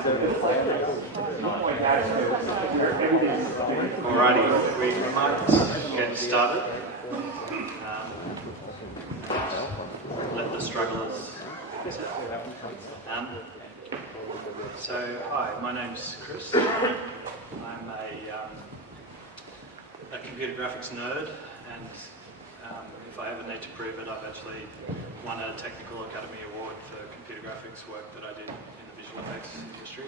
Alrighty, we might get started. Let the strugglers. So, hi, my name's Chris. I'm a computer graphics nerd, and if I ever need to prove it, I've actually won a Technical Academy Award for computer graphics work that I did in the visual effects industry.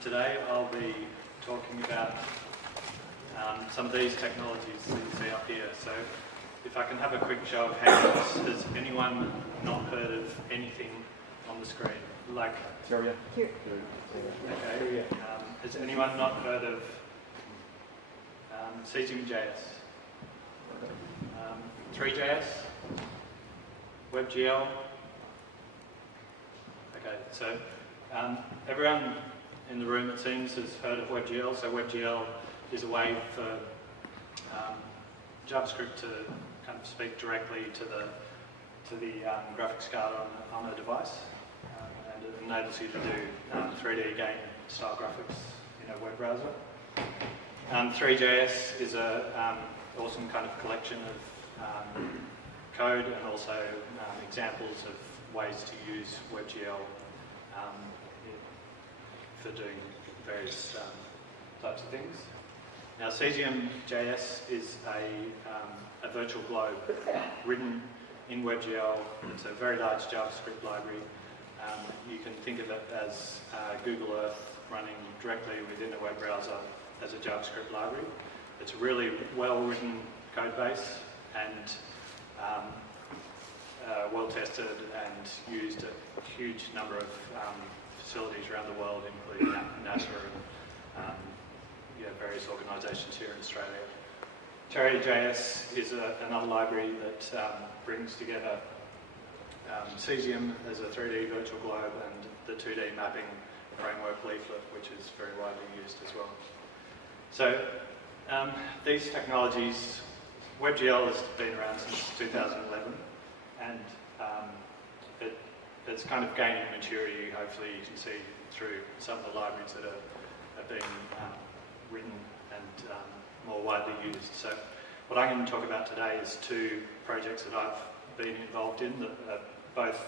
Today I'll be talking about some of these technologies that you see up here. So if I can have a quick show of hands, has anyone not heard of anything on the screen? Like, okay. Has anyone not heard of CAMPJS? 3JS? WebGL? Okay, so everyone in the room, it seems, has heard of WebGL. So WebGL is a way for JavaScript to kind of speak directly to the graphics card on a device, and it enables you to do 3D game style graphics in a web browser. 3JS is a awesome kind of collection of code and also examples of ways to use WebGL for doing various types of things. Now, CAMPJS is a virtual globe written in WebGL. It's a very large JavaScript library. You can think of it as Google Earth running directly within a web browser as a JavaScript library. It's a really well-written code base and well-tested and used at a huge number of facilities around the world, including NASA and various organisations here in Australia. CAMPJS is another library that brings together Cesium as a 3D virtual globe and the 2D mapping framework leaflet, which is very widely used as well. So these technologies, WebGL has been around since 2011, and it's kind of gaining maturity. Hopefully you can see through some of the libraries that are being written and more widely used. So what I'm going to talk about today is two projects that I've been involved in that are both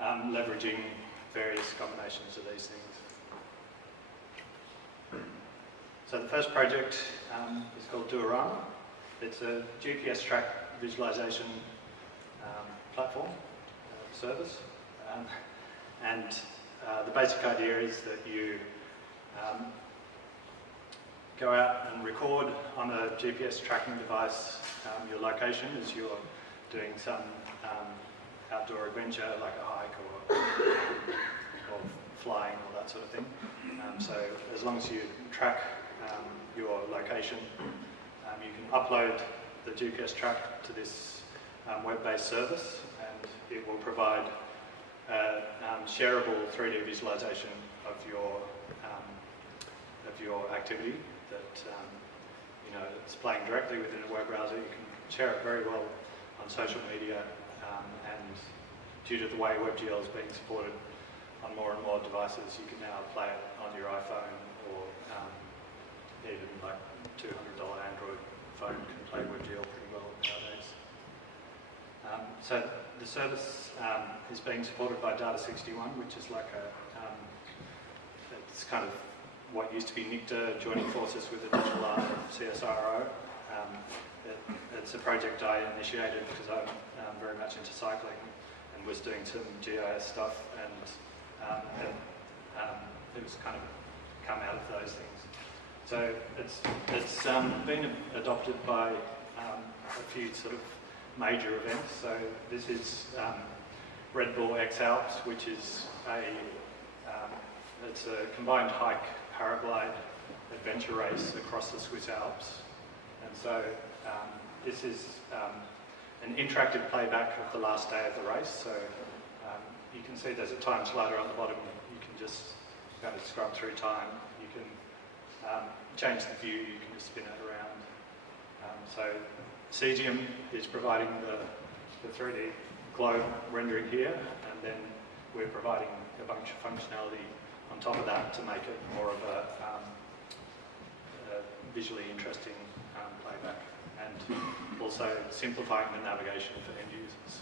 leveraging various combinations of these things. So the first project is called Diorama. It's a GPS track visualization platform service, and the basic idea is that you go out and record on a GPS tracking device your location as you're doing some outdoor adventure like a hike or flying or that sort of thing. So as long as you track your location, you can upload the GPS track to this web-based service, and it will provide a shareable 3D visualization of your activity that it's playing directly within a web browser. You can share it very well on social media, and due to the way WebGL is being supported on more and more devices, you can now play it on your iPhone, or even like $200 Android phone can play WebGL pretty well nowadays. So the service is being supported by Data61, which is like it's kind of what used to be NICTA joining forces with the digital arm of CSIRO. It's a project I initiated because I'm very much into cycling and was doing some GIS stuff, and it was kind of come out of those things. So it's been adopted by a few sort of major events. So this is Red Bull X Alps, which is it's a combined hike, paraglide, adventure race across the Swiss Alps. And so this is an interactive playback of the last day of the race. So you can see there's a time slider on the bottom. You can just kind of scrub through time. You can change the view. You can just spin it around. So Cesium is providing the 3D globe rendering here, and then we're providing a bunch of functionality on top of that to make it more of a visually interesting playback, and also simplifying the navigation for end users.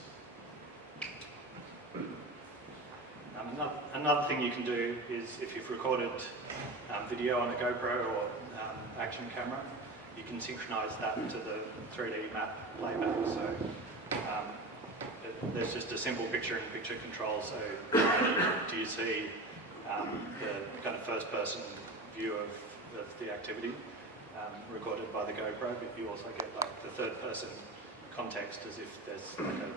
Another thing you can do is if you've recorded video on a GoPro or action camera, you can synchronize that to the 3D map playback. So there's just a simple picture-in-picture control. So do you see the kind of first-person view of the activity recorded by the GoPro, but you also get like the third-person context as if there's like a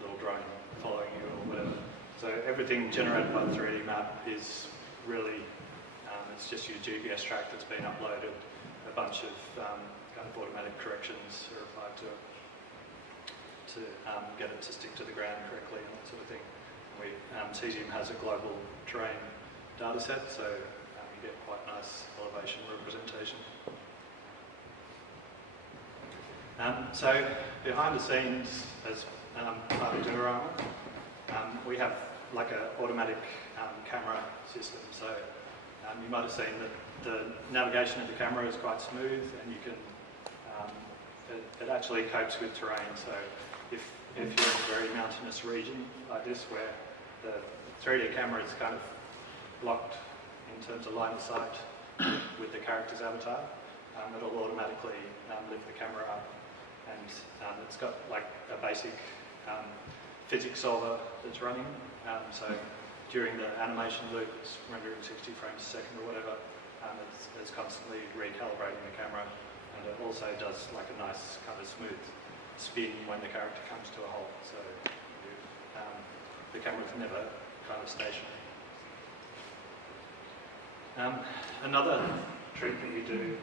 little drone following you or whatever. So everything generated by the 3D map is really, it's just your GPS track that's been uploaded. A bunch of kind of automatic corrections are applied to it to get it to stick to the ground correctly and that sort of thing. Cesium has a global terrain data set, so you get quite nice elevation representation. So behind the scenes, as part of Diorama, we have like an automatic camera system. So you might have seen that the navigation of the camera is quite smooth, and you can it actually copes with terrain. So if you're in a very mountainous region like this, where the 3D camera is kind of locked in terms of line of sight with the character's avatar, it'll automatically lift the camera up, and it's got like a basic physics solver that's running. So during the animation loop, it's rendering 60 frames a second or whatever. It's constantly recalibrating the camera, and it also does like a nice kind of smooth spin when the character comes to a halt. So the camera's never kind of stationary. Another trick that you do,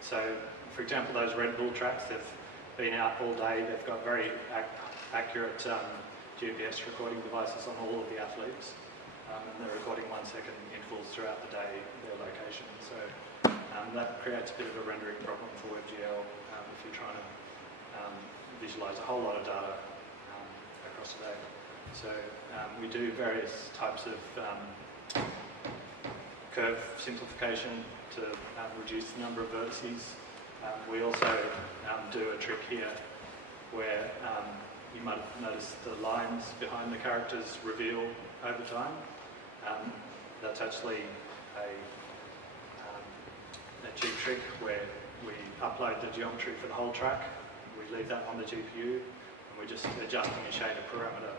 so for example, those Red Bull tracks, they've been out all day, they've got very accurate GPS recording devices on all of the athletes, and they're recording 1 second intervals throughout the day, their location. So that creates a bit of a rendering problem for WebGL if you're trying to visualize a whole lot of data across the day. So we do various types of curve simplification to reduce the number of vertices. We also do a trick here where you might have noticed the lines behind the characters reveal over time. That's actually a cheap trick where we upload the geometry for the whole track, we leave that on the GPU, and we're just adjusting a shader parameter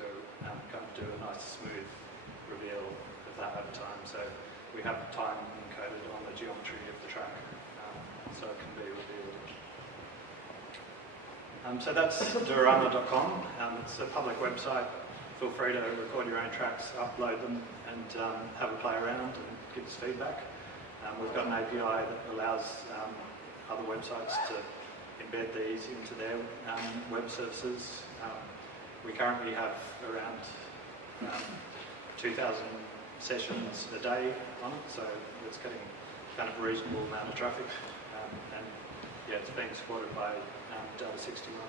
to kind of do a nice smooth reveal of that over time. So we have time encoded on the geometry of the track, so it can be revealed. So that's Diorama.com. It's a public website. Feel free to record your own tracks, upload them, and have a play around and give us feedback. We've got an API that allows other websites to embed these into their web services. We currently have around 2,000 sessions a day on it, so it's getting kind of a reasonable amount of traffic. And yeah, it's being supported by Data 61.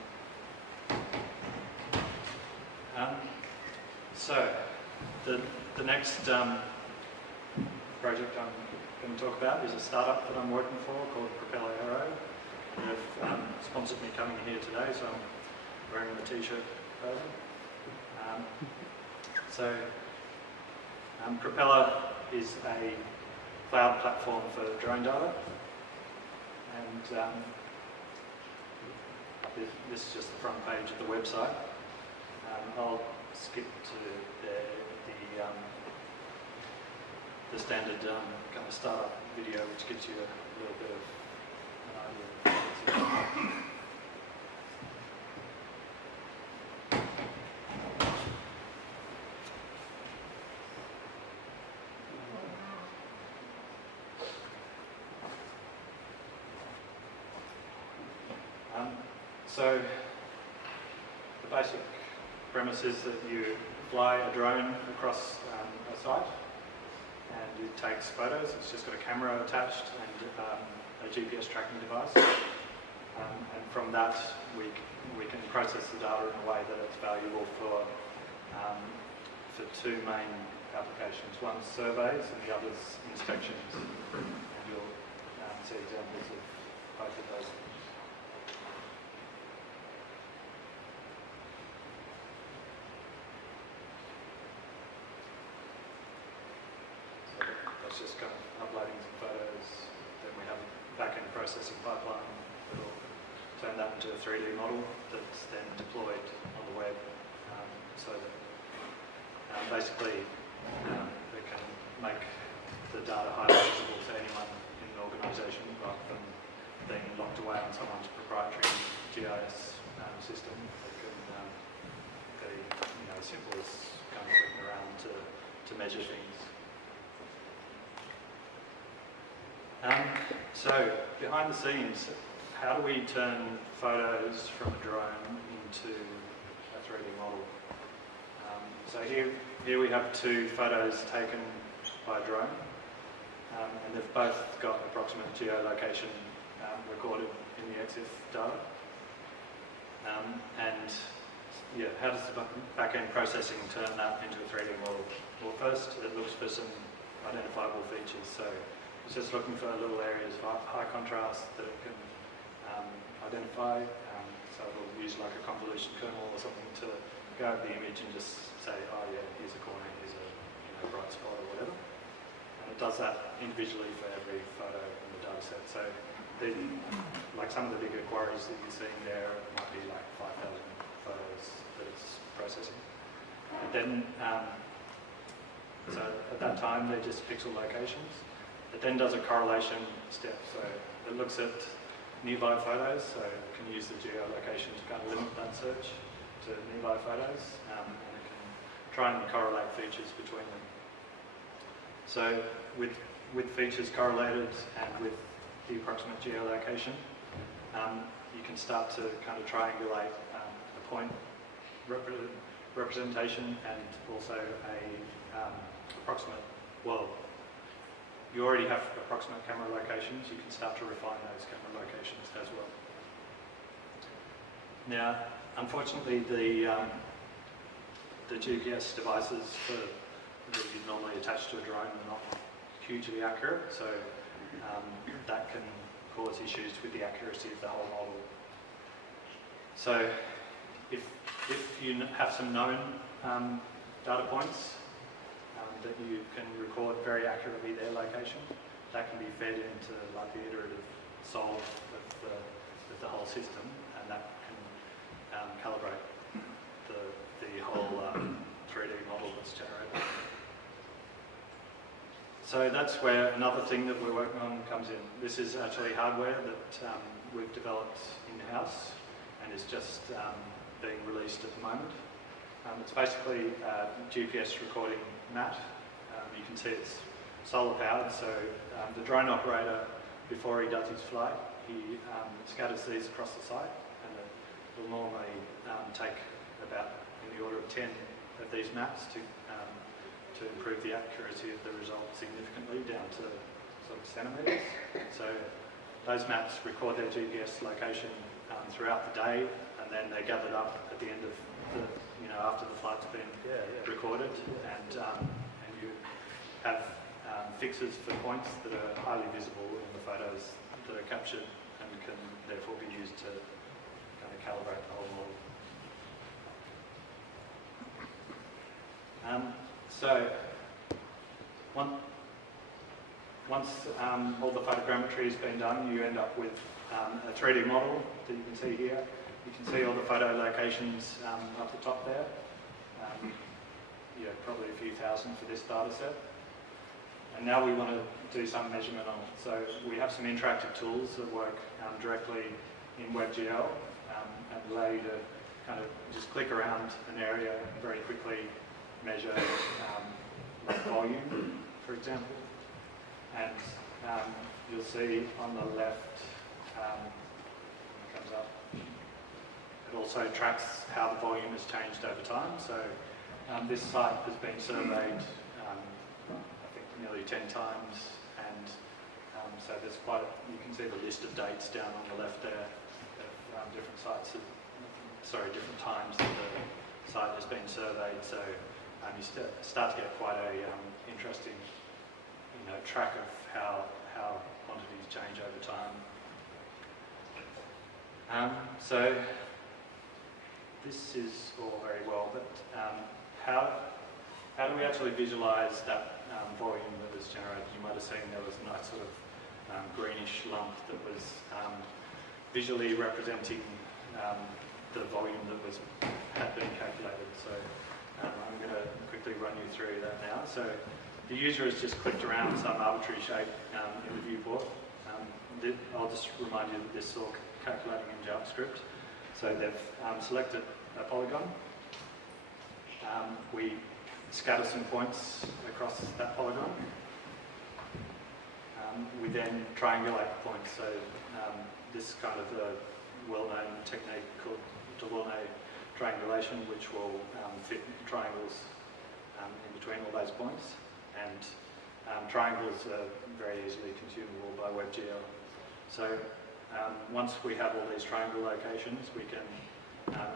So the next project I'm going to talk about is a startup that I'm working for called Capella. They've sponsored me coming here today, so I'm wearing the t-shirt over. Capella is a cloud platform for drone data, and this is just the front page of the website. I'll skip to the standard kind of startup video, which gives you a little bit of an idea of what's So the basic premise is that you fly a drone across a site, and it takes photos. It's just got a camera attached and a GPS tracking device, and from that we can process the data in a way that it's valuable for two main applications. One's surveys and the other's inspections. And you'll see examples of both of those things. So that's just kind of uploading some photos. Then we have a back-end processing pipeline that will turn that into a 3D model that's then deployed on the web, so that basically we can make the data highly visible to anyone in an organisation rather than being locked away on someone's proprietary GIS system. It can be as simple as kind of clicking around to measure things. So behind the scenes, how do we turn photos from a drone into a 3D model? So here we have two photos taken by a drone, and they've both got approximate geolocation recorded in the EXIF data. How does the back-end processing turn that into a 3D model? Well, first it looks for some identifiable features. So it's just looking for little areas of high contrast that it can identify. So it'll use like a convolution kernel or something to go over the image and just say, oh yeah, here's a corner, here's a bright spot or whatever. And it does that individually for every photo in the data set. So like some of the bigger queries that you're seeing there might be like 5,000 photos that it's processing. And then, so at that time they're just pixel locations. It then does a correlation step. So it looks at nearby photos, so it can use the geolocation to kind of limit that search to nearby photos, and it can try and correlate features between them. So with features correlated and with the approximate geolocation, you can start to kind of triangulate a point representation and also a approximate, well, you already have approximate camera locations, you can start to refine those camera locations as well. Now, unfortunately, the GPS devices that you normally attach to a drone are not hugely accurate, so that can cause issues with the accuracy of the whole model. So if you have some known data points that you can record very accurately their location, that can be fed into like the iterative solve of the whole system, and that can calibrate the whole 3D model that's generated. So that's where another thing that we're working on comes in. This is actually hardware that we've developed in-house and is just being released at the moment. It's basically a GPS recording mat. You can see it's solar powered, so the drone operator, before he does his flight, he scatters these across the site, and it will normally take about in the order of 10 of these maps to improve the accuracy of the result significantly down to sort of centimetres. So those maps record their GPS location throughout the day, and then they're gathered up at the end of the, after the flight's been recorded, and you have fixes for points that are highly visible in the photos that are captured and can therefore be used to kind of calibrate the whole model. So once all the photogrammetry has been done, you end up with a 3D model that you can see here. You can see all the photo locations up the top there. Probably a few thousand for this data set. And now we want to do some measurement on it. So we have some interactive tools that work directly in WebGL and allow you to kind of just click around an area and very quickly measure like volume, for example. And you'll see on the left, it comes up, it also tracks how the volume has changed over time. So this site has been surveyed, I think, nearly 10 times, and so there's you can see the list of dates down on the left there of different sites, different times that the site has been surveyed. So you start to get quite a interesting, track of how quantities change over time. So this is all very well, but how do we actually visualize that volume that was generated? You might have seen there was a nice sort of greenish lump that was visually representing the volume that had been calculated. So I'm going to quickly run you through that now. So the user has just clicked around some arbitrary shape in the viewport. I'll just remind you that this is all calculating in JavaScript. So they've selected a polygon. We scatter some points across that polygon. We then triangulate the points. So this is kind of a well-known technique called triangulation, which will fit triangles in between all those points. And triangles are very easily consumable by WebGL. So once we have all these triangle locations, we can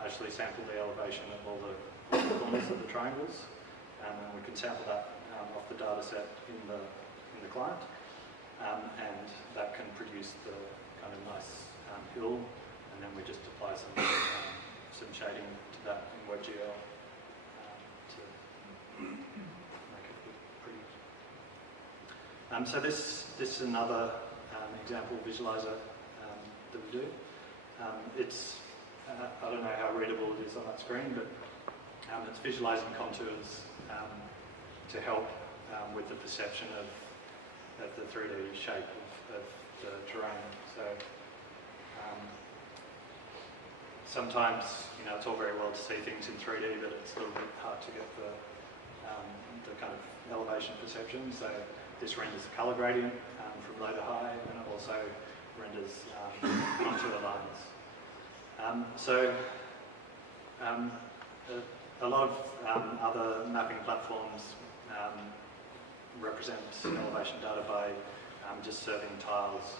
actually sample the elevation of all the corners of the triangles, and we can sample that off the data set in the client, and that can produce the kind of nice hill, and then we just apply some shading to that in WebGL to make it look pretty. So this is another example visualizer that we do. It's I don't know how readable it is on that screen, but it's visualizing contours to help with the perception of the 3D shape of the terrain. So sometimes, it's all very well to see things in 3D, but it's a little bit hard to get the kind of elevation perception. So this renders the color gradient from low to high, and it also renders contour lines. A lot of other mapping platforms represent elevation data by just serving tiles.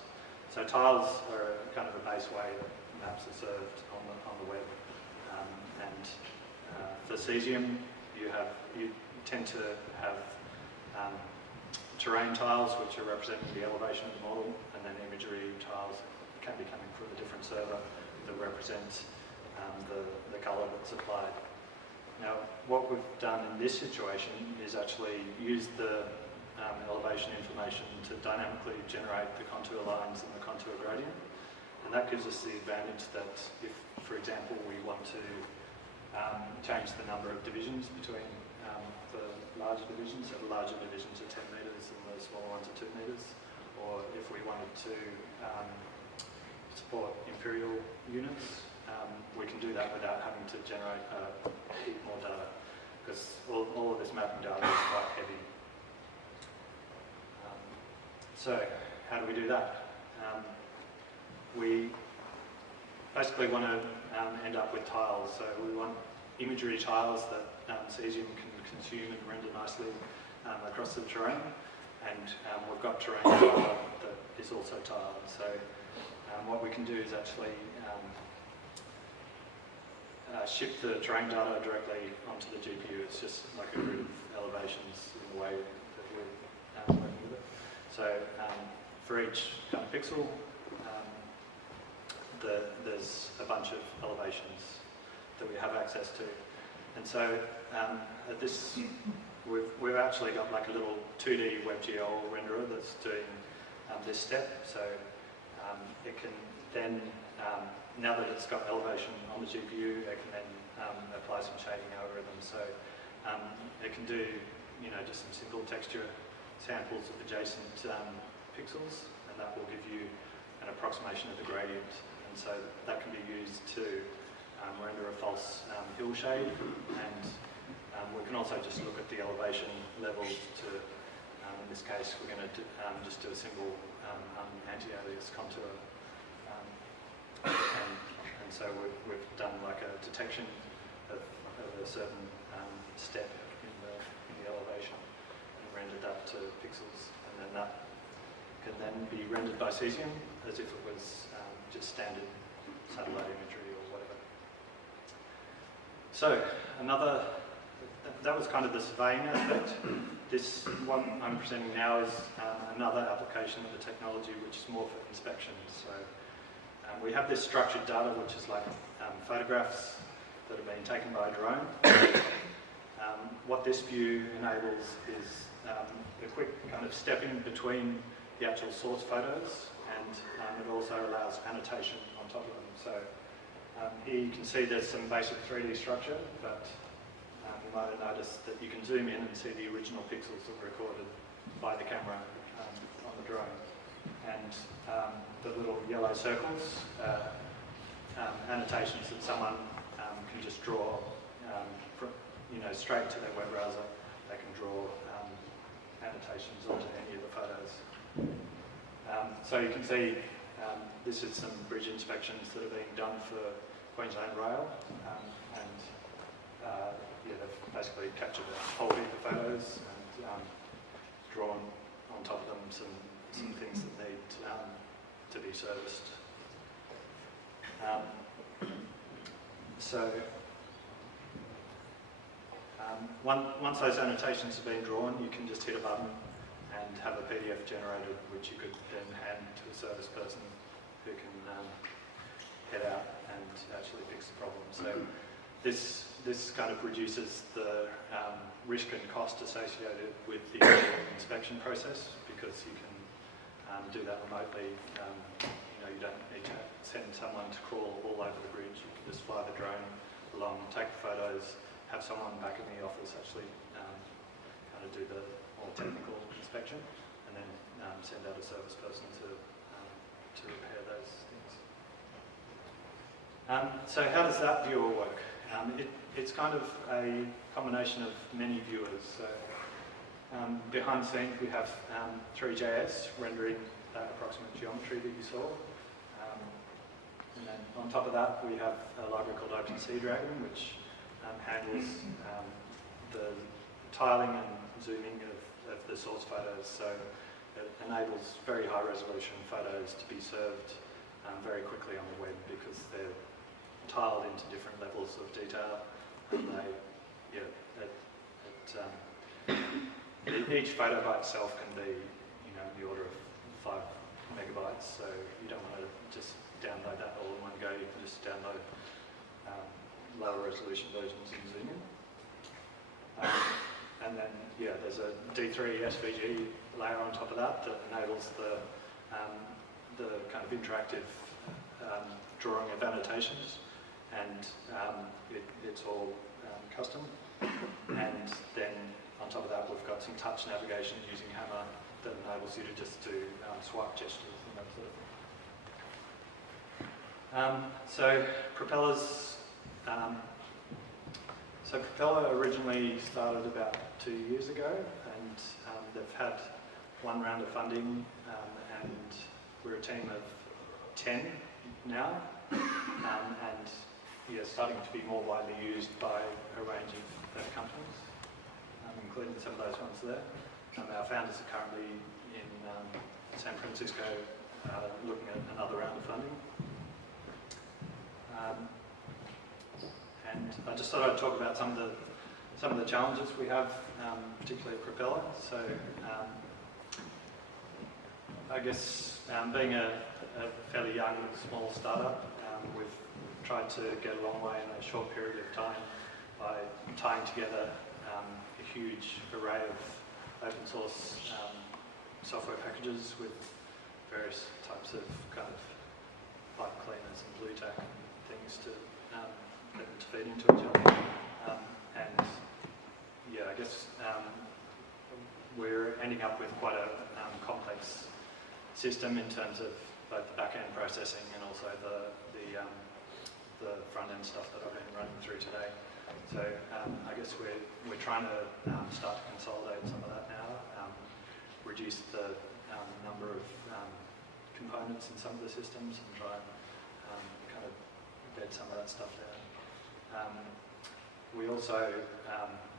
So tiles are kind of a base way that maps are served on the web. For Cesium, you tend to have terrain tiles, which are representing the elevation of the model, and then imagery tiles can be coming from a different server that represent the colour that's applied. Now, what we've done in this situation is actually use the elevation information to dynamically generate the contour lines and the contour gradient, and that gives us the advantage that if, for example, we want to change the number of divisions between the larger divisions, so the larger divisions are 10 metres and the smaller ones are 2 metres, or if we wanted to support imperial units, we can do that without having to generate a heap more data, because all of this mapping data is quite heavy. So how do we do that? We basically want to end up with tiles. So we want imagery tiles that Cesium can consume and render nicely across the terrain. And we've got terrain data that is also tiled. So what we can do is actually ship the terrain data directly onto the GPU. It's just like a grid of elevations in the way that we're working with it. So for each kind of pixel, there's a bunch of elevations that we have access to. And so at this, we've actually got like a little 2D WebGL renderer that's doing this step. So it can then, now that it's got elevation on the GPU, it can then apply some shading algorithms. So it can do, just some simple texture samples of adjacent pixels, and that will give you an approximation of the gradient. And so that can be used to render a false hill shade, and we can also just look at the elevation levels to, in this case, we're going to just do a single anti-alias contour. And so we've done like a detection of a certain step in the elevation and rendered that to pixels, and then that can then be rendered by Cesium as if it was just standard satellite imagery or whatever. So that was kind of the surveying aspect. This one I'm presenting now is another application of the technology which is more for inspection. So we have this structured data which is like photographs that have been taken by a drone. What this view enables is a quick kind of stepping between the actual source photos, and it also allows annotation on top of them. So here you can see there's some basic 3D structure, but you might have noticed that you can zoom in and see the original pixels that were recorded by the camera on the drone. And the little yellow circles annotations that someone can just draw straight to their web browser. They can draw annotations onto any of the photos. So you can see this is some bridge inspections that are being done for Queensland Rail, and they've basically captured a whole heap of photos and drawn on top of them some things that need to be serviced. Once those annotations have been drawn, you can just hit a button and have a PDF generated, which you could then hand to a service person who can head out and actually fix the problem. So this kind of reduces the risk and cost associated with the inspection process, because you can do that remotely. You don't need to send someone to crawl all over the bridge. You can just fly the drone along, take the photos, have someone back in the office actually kind of do the more technical inspection, and then send out a service person to repair those things. So how does that viewer work? It's kind of a combination of many viewers. So behind the scenes we have 3JS rendering that approximate geometry that you saw. And then on top of that we have a library called UrgencyDragon, which handles the tiling and zooming of the source photos. So it enables very high resolution photos to be served very quickly on the web, because they're tiled into different levels of detail, and each photo by itself can be in the order of 5 megabytes. So you don't want to just download that all in one go. You can just download lower resolution versions and zoom in. And then there's a D3 SVG layer on top of that enables the kind of interactive drawing of annotations, and it's all custom. And then on top of that we've got some touch navigation using Hammer that enables you to just do swipe gestures and that sort of thing. So Capella originally started about 2 years ago, and they've had one round of funding, and we're a team of 10 now, and starting to be more widely used by a range of companies, including some of those ones there. Our founders are currently in San Francisco looking at another round of funding. And I just thought I'd talk about some of the challenges we have, particularly at Capella. So I guess being a fairly young, small startup, we've tried to get a long way in a short period of time by tying together a huge array of open source software packages with various types of kind of pipe cleaners and blue tack and things to get them to feed into each other. I guess we're ending up with quite a complex system in terms of both the back-end processing and also the front-end stuff that I've been running through today. So I guess we're trying to start to consolidate some of that now, reduce the number of components in some of the systems, and try and kind of bed some of that stuff down. We also,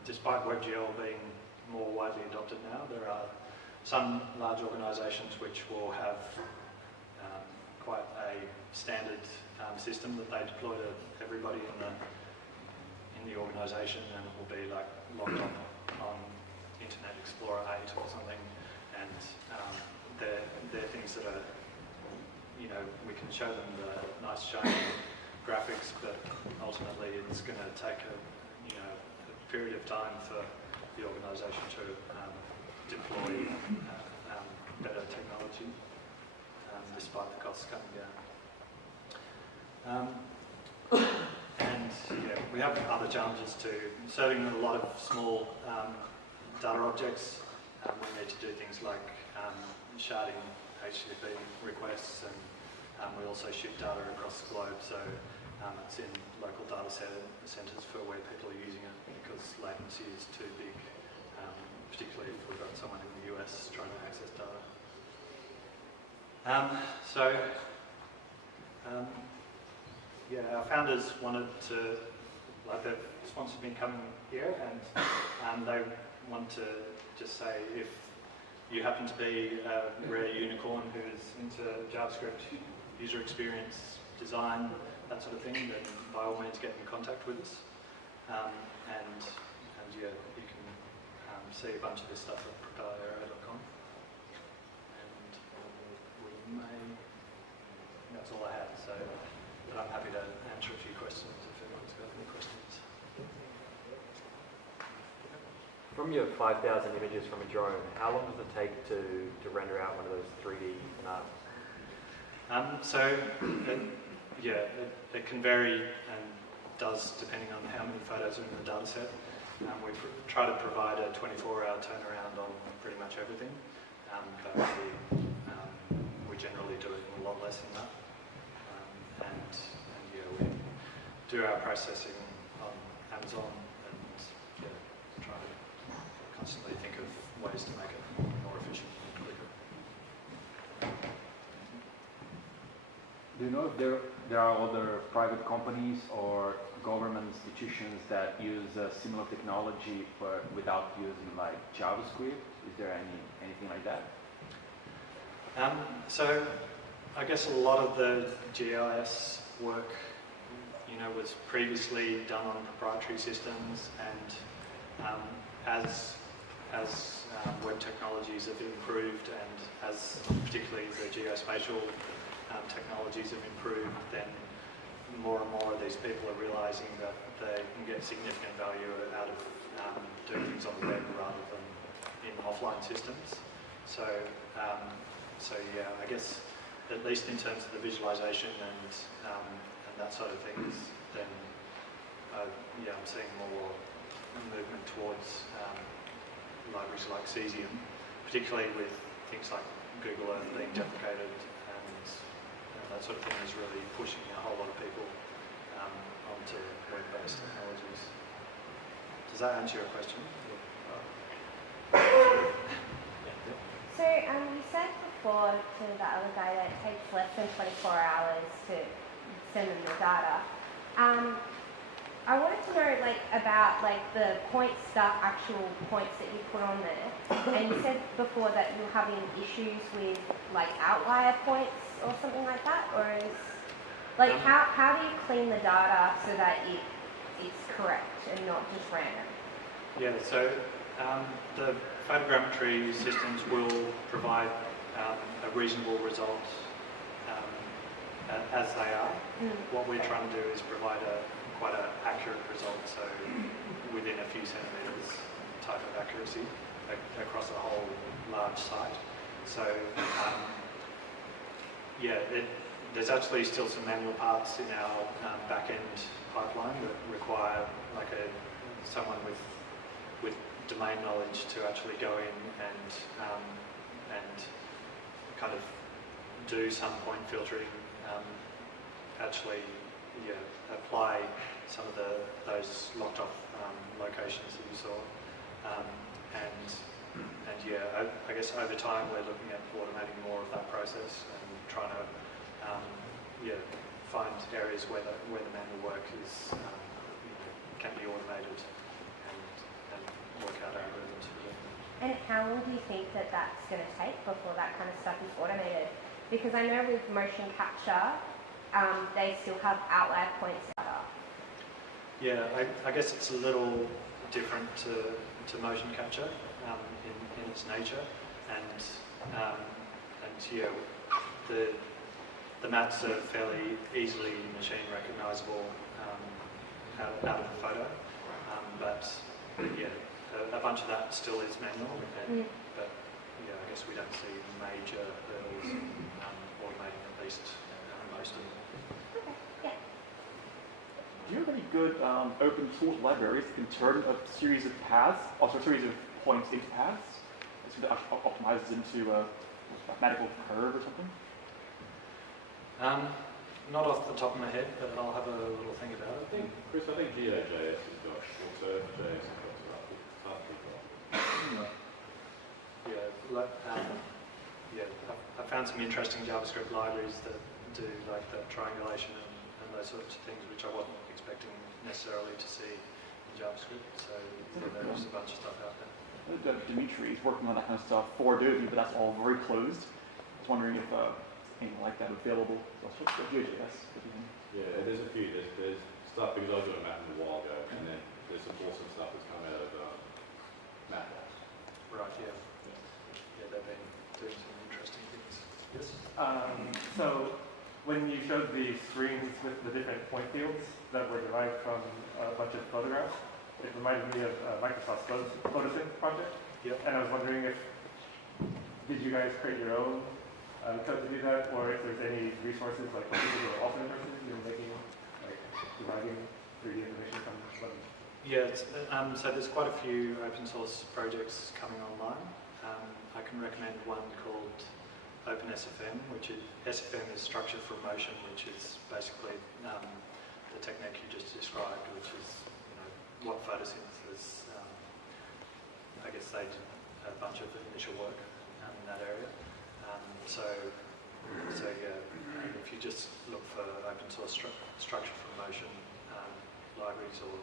despite WebGL being more widely adopted now, there are some large organisations which will have quite a standard system that they deploy to everybody in in the organisation, and it will be like logged on Internet Explorer 8 or something, and they're things that are, you know, we can show them the nice shiny graphics, but ultimately it's going to take a period of time for the organisation to deploy better technology, despite the costs coming down. And yeah, we have other challenges too. Serving a lot of small data objects, we need to do things like sharding HTTP requests, and we also ship data across the globe, so it's in local data centres for where people are using it because latency is too big, particularly if we've got someone in the US trying to access data. Yeah, our founders wanted to, like, they've sponsored me coming here, and they want to just say, if you happen to be a rare unicorn who's into JavaScript, user experience, design, that sort of thing, then by all means get in contact with us. And yeah, you can see a bunch of this stuff at propellerarrow.com. And we may, that's all I had, so, but I'm happy to answer a few questions if anyone's got any questions. From your 5,000 images from a drone, how long does it take to render out one of those 3D maps? It can vary and does depending on how many photos are in the data set. We try to provide a 24-hour turnaround on pretty much everything, but we generally do it in a lot less than that. And yeah, we do our processing on Amazon and try to constantly think of ways to make it more efficient and quicker. Do you know if there are other private companies or government institutions that use similar technology but without using like JavaScript? Is there anything like that? So I guess a lot of the GIS work, was previously done on proprietary systems, and as web technologies have improved, and as particularly the geospatial technologies have improved, then more and more of these people are realising that they can get significant value out of doing things on the web rather than in offline systems. So yeah, I guess at least in terms of the visualisation and that sort of things, then yeah, I'm seeing more movement towards libraries like Cesium, particularly with things like Google Earth being deprecated, and that sort of thing is really pushing a whole lot of people onto web-based technologies. Does that answer your question? So you said before to the other guy that it takes less than 24 hours to send them the data. I wanted to know about the point stuff, actual points that you put on there. And you said before that you're having issues with outlier points or something like that, or is how do you clean the data so that it's correct and not just random? Yeah, so the photogrammetry systems will provide a reasonable result as they are. What we're trying to do is provide quite an accurate result, so within a few centimetres type of accuracy across a whole large site. So yeah, there's actually still some manual parts in our back-end pipeline that require someone with domain knowledge to actually go in and kind of do some point filtering, actually apply some of those locked off locations that you saw, and yeah, I guess over time we're looking at automating more of that process and trying to find areas where the manual work is can be automated and work out algorithms for it. And how long do you think that that's going to take before that kind of stuff is automated? Because I know with motion capture, they still have outlier points data. Yeah, I guess it's a little different to motion capture in its nature, and yeah, the maps are fairly easily machine recognisable out of the photo, but yeah, a bunch of that still is manual, but yeah, I guess we don't see major hurdles automating at least most of them. Okay, yeah. Do you have any good open source libraries that can turn a series of paths, also a series of points into paths, so that actually optimizes into a mathematical curve or something? Not off the top of my head, but I'll have a little think about it. Chris, I think GeoJS has got, or SurfJS has got stuff. Yeah, I found some interesting JavaScript libraries that do like the triangulation and those sorts of things, which I wasn't expecting necessarily to see in JavaScript. So yeah, there's a bunch of stuff out there. Dimitri is working on that kind of stuff for Adobe, but that's all very closed. I was wondering if anything like that available. GeoJS. Yeah, there's a few. There's stuff, because I was doing a map a while ago, and then there's some awesome stuff that's come out of MapBox. Right, yeah. Yeah, they've been doing some interesting things. Yes? So when you showed the screens with the different point fields that were derived from a bunch of photographs, it reminded me of Microsoft's PhotoSynth project. Yep. And I was wondering did you guys create your own code to do that, or if there's any resources like people who are also interested in making, like deriving 3D information from them? Yeah, so there's quite a few open source projects coming online. I can recommend one called OpenSFM, which is SFM is structured from motion, which is basically the technique you just described, which is what photosynthesis. I guess they did a bunch of initial work in that area. So yeah, if you just look for open source structure from motion libraries or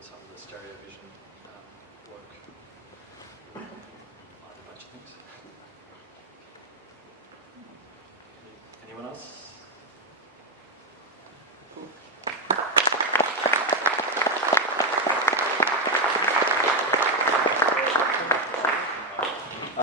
some of the stereo